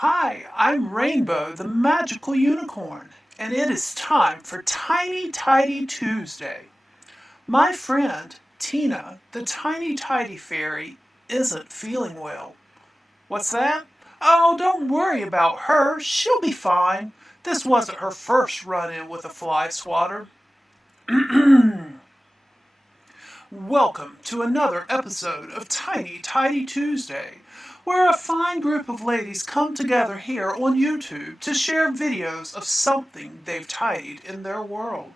Hi, I'm Rainbow, the magical unicorn, and it is time for Tiny Tidy Tuesday. My friend, Tina, the tiny tidy fairy, isn't feeling well. What's that? Oh, don't worry about her. She'll be fine. This wasn't her first run in with a fly swatter. Welcome to another episode of Tiny Tidy Tuesday, where a fine group of ladies come together here on YouTube to share videos of something they've tidied in their world.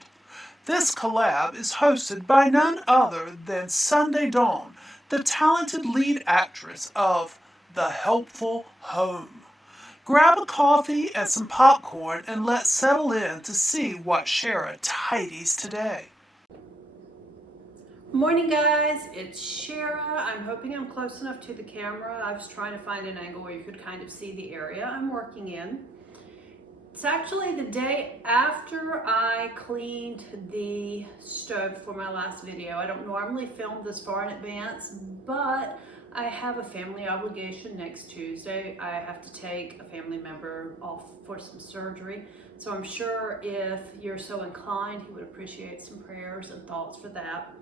This collab is hosted by none other than Sunday Dawn, the talented lead actress of The Helpful Home. Grab a coffee and some popcorn and let's settle in to see what Shara tidies today. Morning guys, it's Shara. I'm hoping I'm close enough to the camera. I was trying to find an angle where you could kind of see the area I'm working in. It's actually the day after I cleaned the stove for my last video. I don't normally film this far in advance, but I have a family obligation next Tuesday. I have to take a family member off for some surgery. So I'm sure if you're so inclined, he would appreciate some prayers and thoughts for that.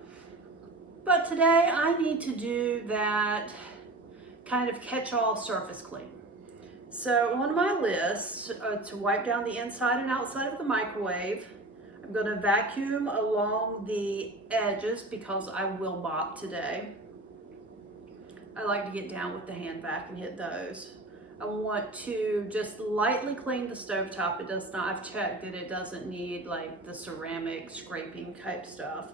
But today I need to do that kind of catch-all surface clean. So on my list, to wipe down the inside and outside of the microwave, I'm going to vacuum along the edges because I will mop today. I like to get down with the hand vac and hit those. I want to just lightly clean the stovetop. It does not, I've checked that it doesn't need like the ceramic scraping type stuff.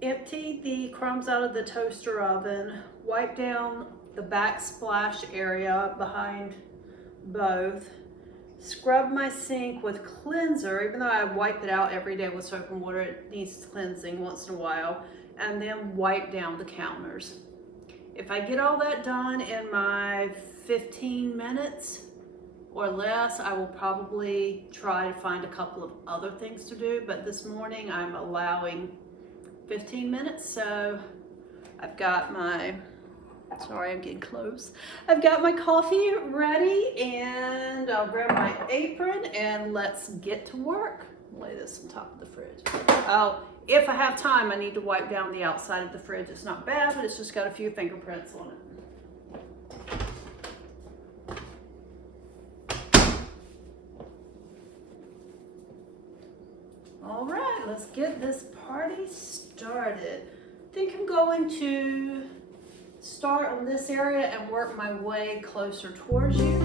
Empty the crumbs out of the toaster oven, wipe down the backsplash area behind both, scrub my sink with cleanser. Even though I wipe it out every day with soap and water, it needs cleansing once in a while, and then wipe down the counters. If I get all that done in my 15 minutes or less, I will probably try to find a couple of other things to do, but this morning I'm allowing 15 minutes, so I've got my, sorry, I'm getting close. I've got my coffee ready and I'll grab my apron and let's get to work. Lay this on top of the fridge. If I have time, I need to wipe down the outside of the fridge. It's not bad, but it's just got a few fingerprints on it. All right, let's get this party started. I think I'm going to start on this area and work my way closer towards you.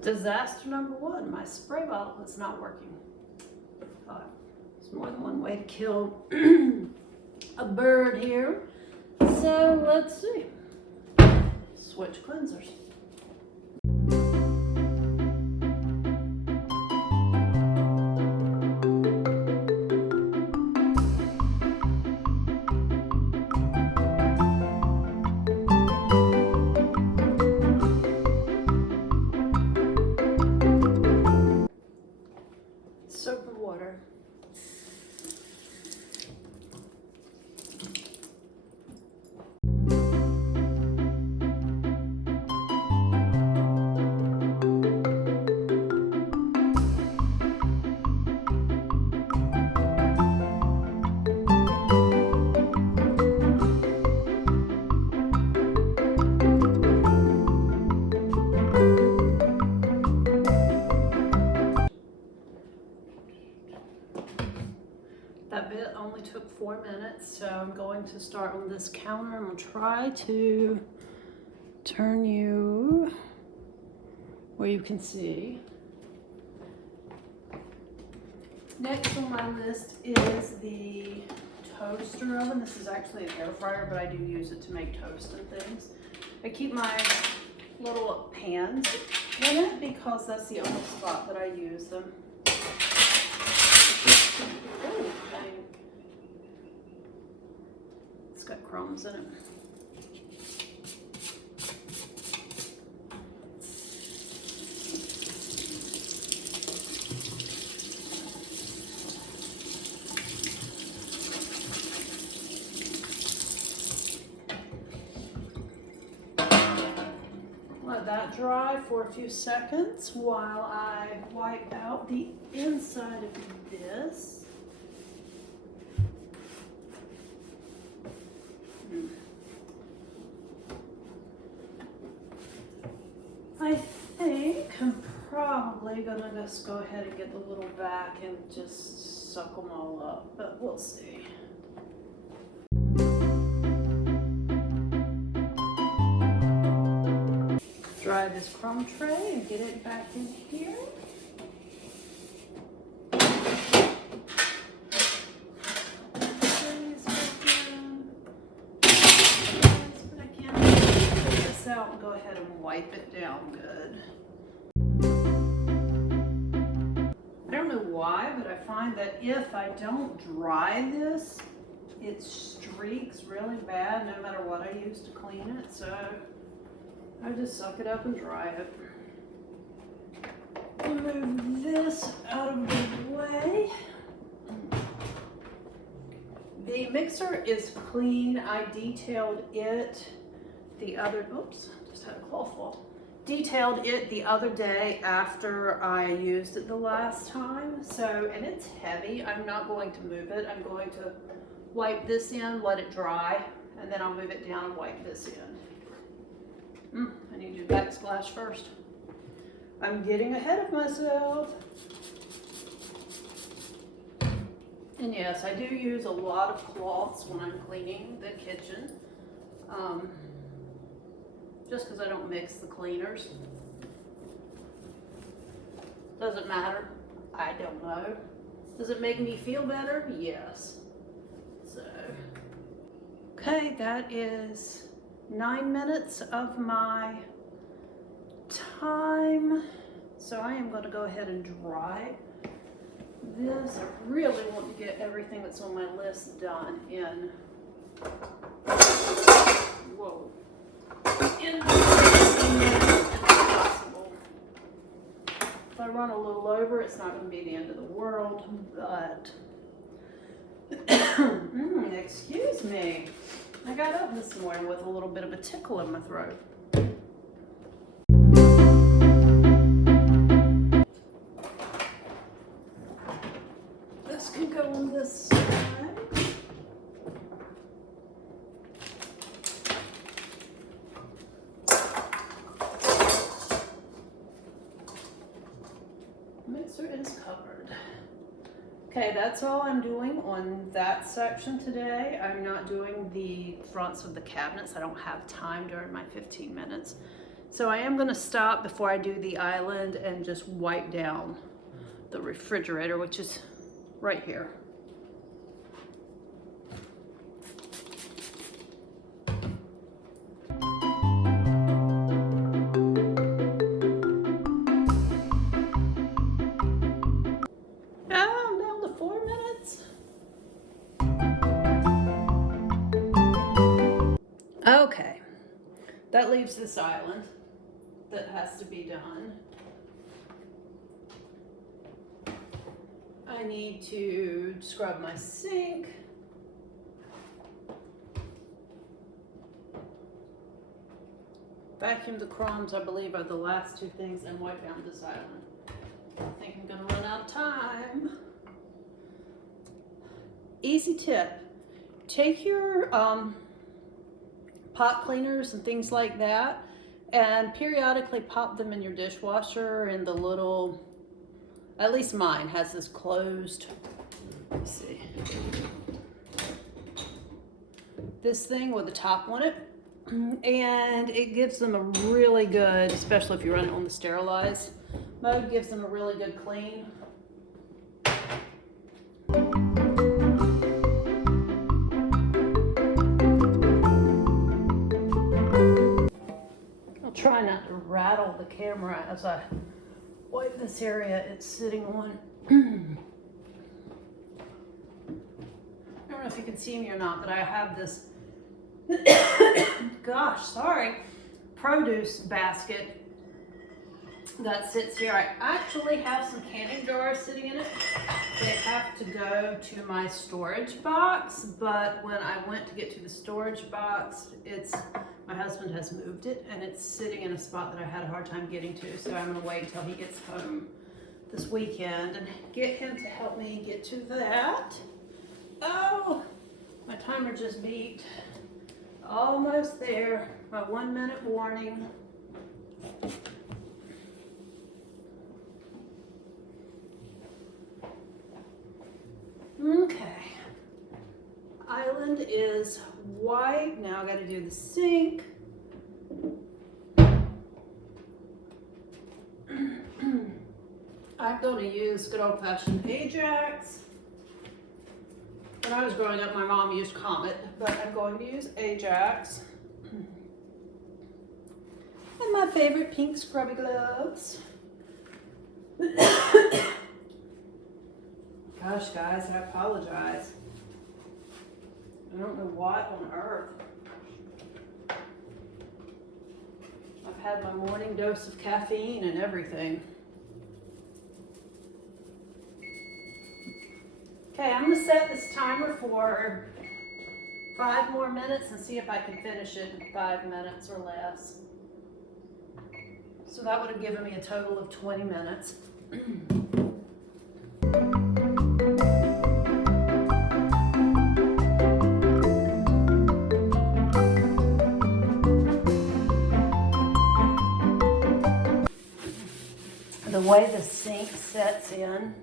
Disaster number one, my spray bottle is not working. There's more than one way to kill a bird here. So let's see. Switch cleansers. Soap and water. That bit only took 4 minutes, so I'm going to start on this counter. I'm going to try to turn you where you can see. Next on my list is the toaster oven. This is actually an air fryer, but I do use it to make toast and things. I keep my little pans in it because that's the only spot that I use them. Ooh, dang. It's got crumbs in it. let that dry for a few seconds while I wipe out the inside of this. I think I'm probably gonna just go ahead and get the little back and just suck them all up, but we'll see. Dry this crumb tray and get it back in here. Out and go ahead and wipe it down good. I don't know why, but I find that if I don't dry this, it streaks really bad no matter what I use to clean it. So I just suck it up and dry it. I'll move this out of the way. The mixer is clean. I detailed it the other, oops, just had a claw fall. Detailed it the other day after I used it the last time. So, and it's heavy. I'm not going to move it. I'm going to wipe this in, let it dry, and then I'll move it down and wipe this in. I need to do backsplash first. I'm getting ahead of myself. And yes, I do use a lot of cloths when I'm cleaning the kitchen. Just because I don't mix the cleaners. Doesn't matter. I don't know. Does it make me feel better? Yes. So, okay, that is 9 minutes of my time. So I am going to go ahead and dry this. I really want to get everything that's on my list done in, whoa, in 15 minutes if possible. If I run a little over, it's not going to be the end of the world, but excuse me. I got up this morning with a little bit of a tickle in my throat. This can go on this side. Mixer is covered. Okay, that's all I'm doing on that section today. I'm not doing the fronts of the cabinets. I don't have time during my 15 minutes. So I am going to stop before I do the island and just wipe down the refrigerator, which is right here. Okay, that leaves this island that has to be done. I need to scrub my sink. Vacuum the crumbs, I believe, are the last two things, and wipe down this island. I think I'm gonna run out of time. Easy tip, take your pot cleaners and things like that and periodically pop them in your dishwasher in the little, at least mine has this closed, let's see, this thing with the top on it, and it gives them a really good, especially if you run it on the sterilize mode, gives them a really good clean. Try not to rattle the camera as I wipe this area it's sitting on. I don't know if you can see me or not, but I have this, produce basket that sits here. I actually have some canning jars sitting in it. They have to go to my storage box, but when I went to get to the storage box, it's My husband has moved it and it's sitting in a spot that I had a hard time getting to, so I'm gonna wait until he gets home this weekend and get him to help me get to that. Oh, my timer just beat. Almost there. My 1 minute warning. Okay. Island is white. Now I gotta do the sink. I'm going to use good old-fashioned Ajax. When I was growing up, my mom used Comet, but I'm going to use Ajax. And my favorite pink scrubby gloves. Gosh, guys, I apologize. I don't know what on earth. I've had my morning dose of caffeine and everything. Okay, I'm gonna set this timer for 5 more minutes and see if I can finish it in 5 minutes or less. So that would have given me a total of 20 minutes. The way the sink sets in,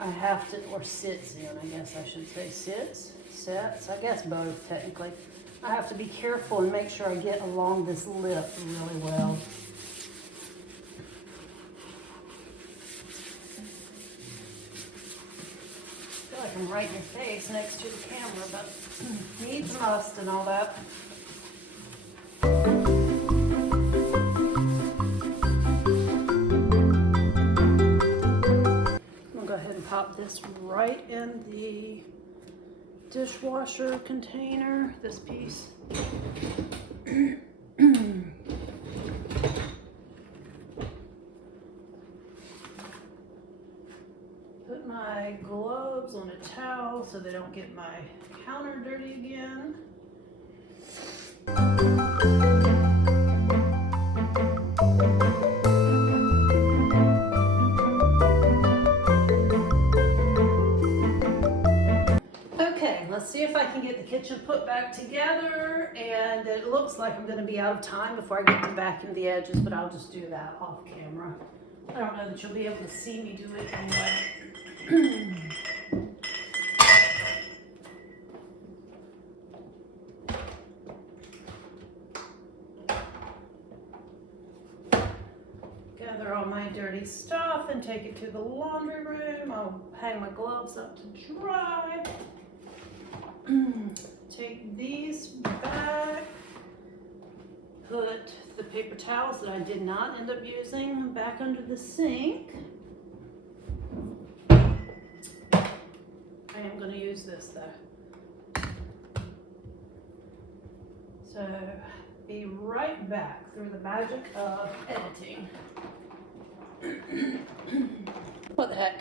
I have to, or sits in, I guess I should say sets, I guess both technically. I have to be careful and make sure I get along this lip really well. I feel like I'm right in your face next to the camera, but needs must and all that. Go ahead and pop this right in the dishwasher container, this piece. Put my gloves on a towel so they don't get my counter dirty again. Let's see if I can get the kitchen put back together, and it looks like I'm going to be out of time before I get to vacuum the edges, but I'll just do that off camera. I don't know that you'll be able to see me do it anyway. Gather all my dirty stuff and take it to the laundry room. I'll hang my gloves up to dry. Take these back, put the paper towels that I did not end up using back under the sink. I am going to use this though. So be right back through the magic of editing. What the heck?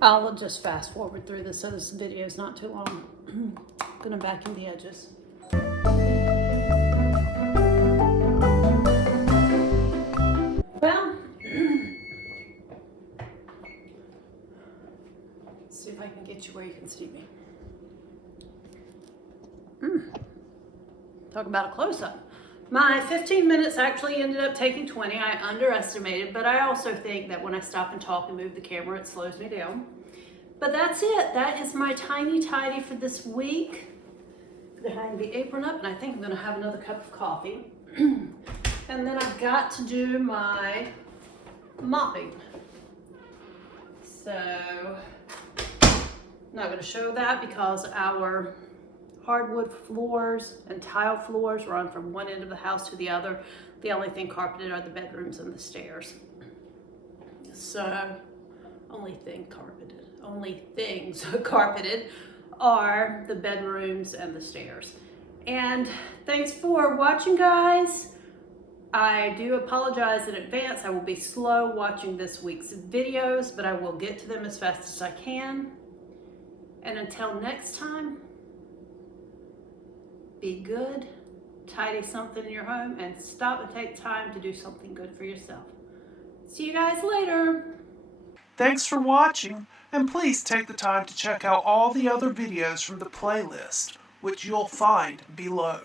I'll just fast forward through this so this video is not too long. I'm gonna vacuum the edges. Well, let's see if I can get you where you can see me. Talk about a close-up. My 15 minutes actually ended up taking 20. I underestimated, but I also think that when I stop and talk and move the camera, it slows me down. But that's it. That is my tiny tidy for this week. I'm gonna hang the apron up, and I think I'm gonna have another cup of coffee. And then I've got to do my mopping. So I'm not gonna show that because our hardwood floors and tile floors run from one end of the house to the other. The only thing carpeted are the bedrooms and the stairs. So, only things carpeted are the bedrooms and the stairs. And thanks for watching, guys. I do apologize in advance. I will be slow watching this week's videos, but I will get to them as fast as I can. And until next time, be good tidy something in your home and stop and take time to do something good for yourself. See you guys later. Thanks for watching, and please take the time to check out all the other videos from the playlist, which you'll find below.